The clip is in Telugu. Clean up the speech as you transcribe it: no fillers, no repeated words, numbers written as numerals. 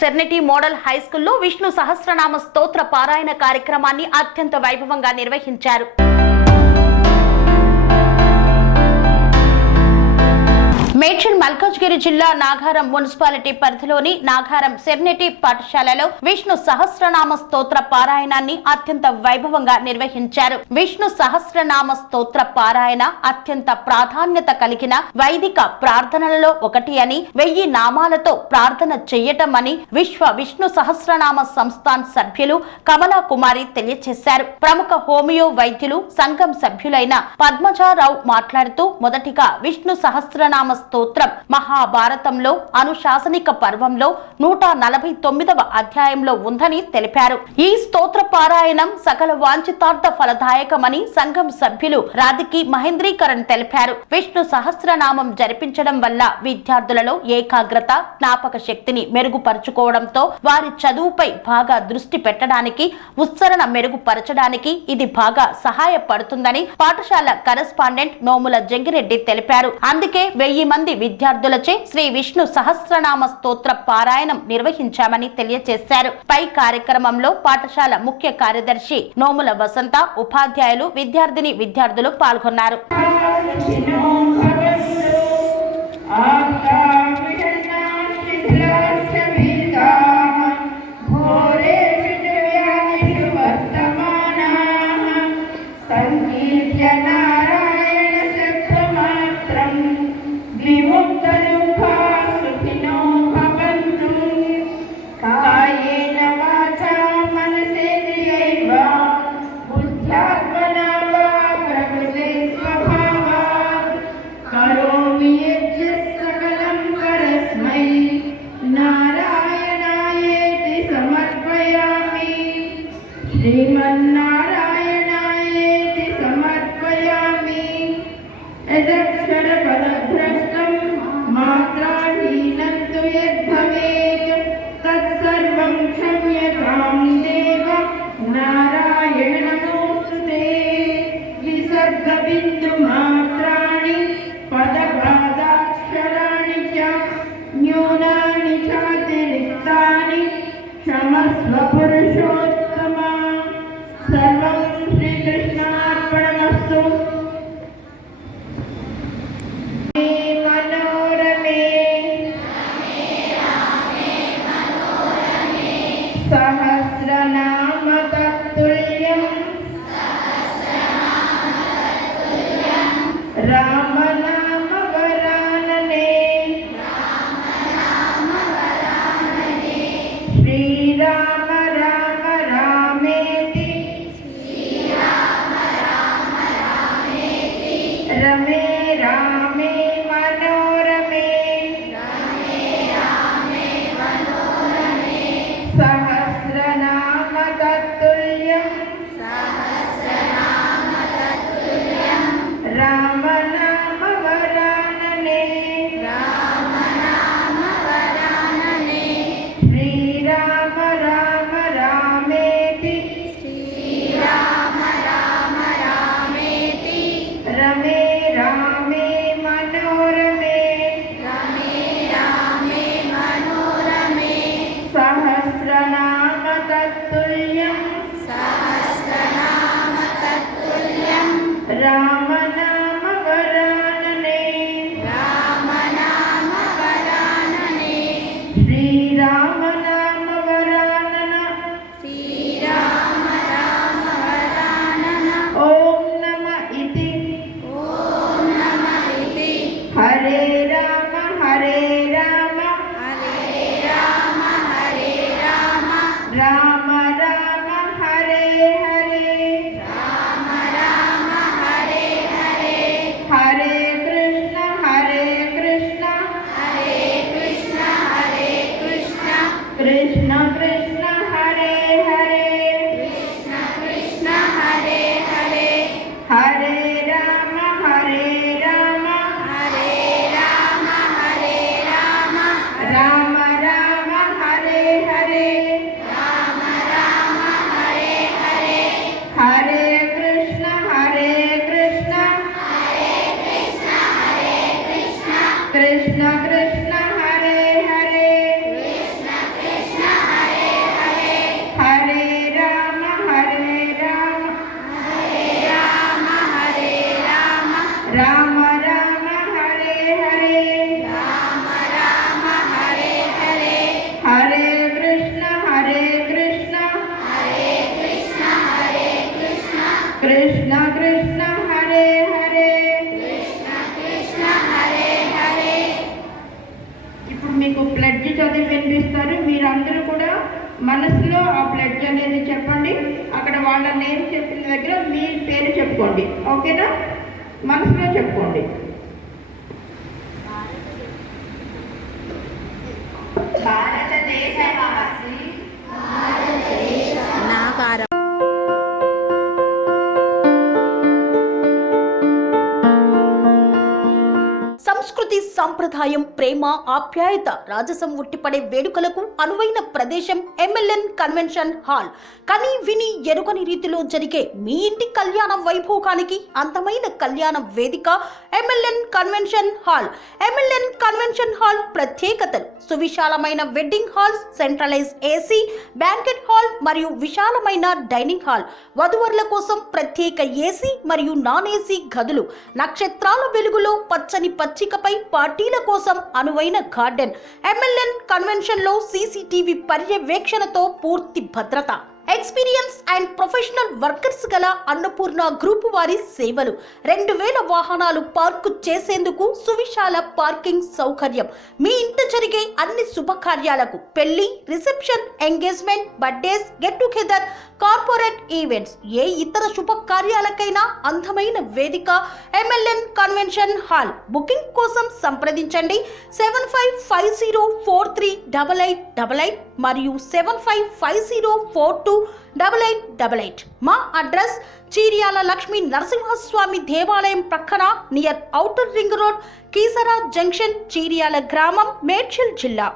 సెర్నిటీ మోడల్ హై స్కూల్లో విష్ణు సహస్రనామ స్తోత్ర పారాయణ కార్యక్రమాన్ని అత్యంత వైభవంగా నిర్వహించారు. మేడ్చల్ మల్కాజ్గిరి జిల్లా నాగారం మున్సిపాలిటీ పరిధిలోని నాగారం సెర్నిటీ పాఠశాలలో విష్ణు సహస్రనామ స్తోత్ర పారాయణాన్ని అత్యంత వైభవంగా నిర్వహించారు. విష్ణు సహస్రనామ స్తోత్ర పారాయణ అత్యంత ప్రాధాన్యత కలిగిన వైదిక ప్రార్థనలలో ఒకటి అని, 1000 నామాలతో ప్రార్థన చెయ్యటం అని విష్ణు సహస్రనామ సంస్థాన్ సభ్యులు కమలా కుమారి తెలియజేశారు. ప్రముఖ హోమియో వైద్యులు సంఘం సభ్యులైన పద్మజారావు మాట్లాడుతూ, మొదటిగా విష్ణు సహస్రనామ స్తోత్రం మహాభారతంలో అనుశాసనిక పర్వంలో 149వ అధ్యాయంలో ఉందని తెలిపారు. ఈ స్తోత్ర పారాయణం సకల వాంఛితార్థ ఫలదాయకమని సంఘం సభ్యులు రాధికి మహేంద్రీకరణ్ తెలిపారు. విష్ణు సహస్రనామం జరిపించడం వల్ల విద్యార్థులలో ఏకాగ్రత, జ్ఞాపక శక్తిని మెరుగుపరుచుకోవడంతో వారి చదువుపై బాగా దృష్టి పెట్టడానికి, ఉచ్చరణ మెరుగుపరచడానికి ఇది బాగా సహాయపడుతుందని పాఠశాల కరెస్పాండెంట్ నోముల జంగిరెడ్డి తెలిపారు. అందుకే 1000 మంది విద్యార్థులచే శ్రీ విష్ణు సహస్రనామ స్తోత్ర పారాయణం నిర్వహించామని తెలియజేశారు. పై కార్యక్రమంలో పాఠశాల ముఖ్య కార్యదర్శి నోముల వసంత, ఉపాధ్యాయులు, విద్యార్థులు పాల్గొన్నారు. श्रीमन्नारायणायेति समर्पयामि यदक्षरपदभ्रष्टं मात्राहीनं तु यद्भवेत् तत्सर्वं क्षम्यतां देव नारायण नमोस्तुते। विसर्गबिन्दुमात्राणि पदपादाक्षराणि च न्यूनानि चातिरिक्तानि क्षमस्व पुरुषोत्तमा। सर्वं श्रीकृष्णार्पणमस्तु। मनोरमे सहस्रनाम तत्तुल्यं राम नाम वरानने श्रीराम राम रामेति रमे रामे मनोरमे सहस्रनाम तत्तुल्यं राम नाम वरानने श्रीराम राम रामेति रमे रामे मनोरमे सहस्रनाम तत्तुल्यं राम नाम वरानने श्रीराम नाम वरानन ओम नमः इति हरे राम राम राम हरे हरे ఇప్పుడు మీకు ప్లెడ్జ్ చదివి వినిపిస్తారు. మీరందరూ కూడా మనసులో ఆ ప్లెడ్జ్ అనేది చెప్పండి. అక్కడ వాళ్ళ నేమ్ చెప్పిన దగ్గర మీ పేరు చెప్పుకోండి. ఓకేనా? మనసులో చెప్పుకోండి. భారతదేశవాసి నాగారం సంస్కృతి సంప్రదాయం ప్రేమ ఆప్యాయత రాజసం ఉట్టిపడే వేడుకలకు అనువైన ప్రదేశం ఎంఎల్ఎన్ కన్వెన్షన్ హాల్. కని విని ఎరుగని రీతిలో జరిగే మీ ఇంటి కళ్యాణ వైభోగానికి అందమైన కళ్యాణ వేదిక MLN convention hall. MLN convention hall ప్రత్యేకతలు: సువిశాలమైన wedding halls, centralize AC banquet hall మరియు విశాలమైన డైనింగ్ హాల్, వధువరుల కోసం ప్రత్యేక ఏసీ మరియు నాన్ ఏసీ గదులు, నక్షత్రాల వెలుగులో పచ్చని పచ్చికపై పార్టీల కోసం అనువైన గార్డెన్. ఎంఎల్ఎన్ కన్వెన్షన్ లో సీసీటీవీ పర్యవేక్షణతో పూర్తి భద్రత. ఎక్స్పీరియన్స్ అండ్ ప్రొఫెషనల్ వర్కర్స్ గల అన్నపూర్ణ గ్రూప్ వారి సేవలు. 2000 వాహనాలు పార్కు చేసేందుకు సువిశాల పార్కింగ్ సౌకర్యం. మీ ఇంట జరిగే అన్ని శుభకార్యాలకు, పెళ్లి, reception, engagement, birthdays, get together, corporate events, ఏ ఇతర శుభకార్యాలకైనా అందమైన వేదిక ఎంఎల్ఎన్ కన్వెన్షన్ హాల్. బుకింగ్ కోసం సంప్రదించండి 7550438888 మరియు 7550428888. మా అడ్రస్ చీర్యాల లక్ష్మీ నరసింహస్వామి దేవాలయం ప్రక్కన, near outer ring road, Keesara junction, Cheeryal గ్రామం, మేడ్చల్ జిల్లా.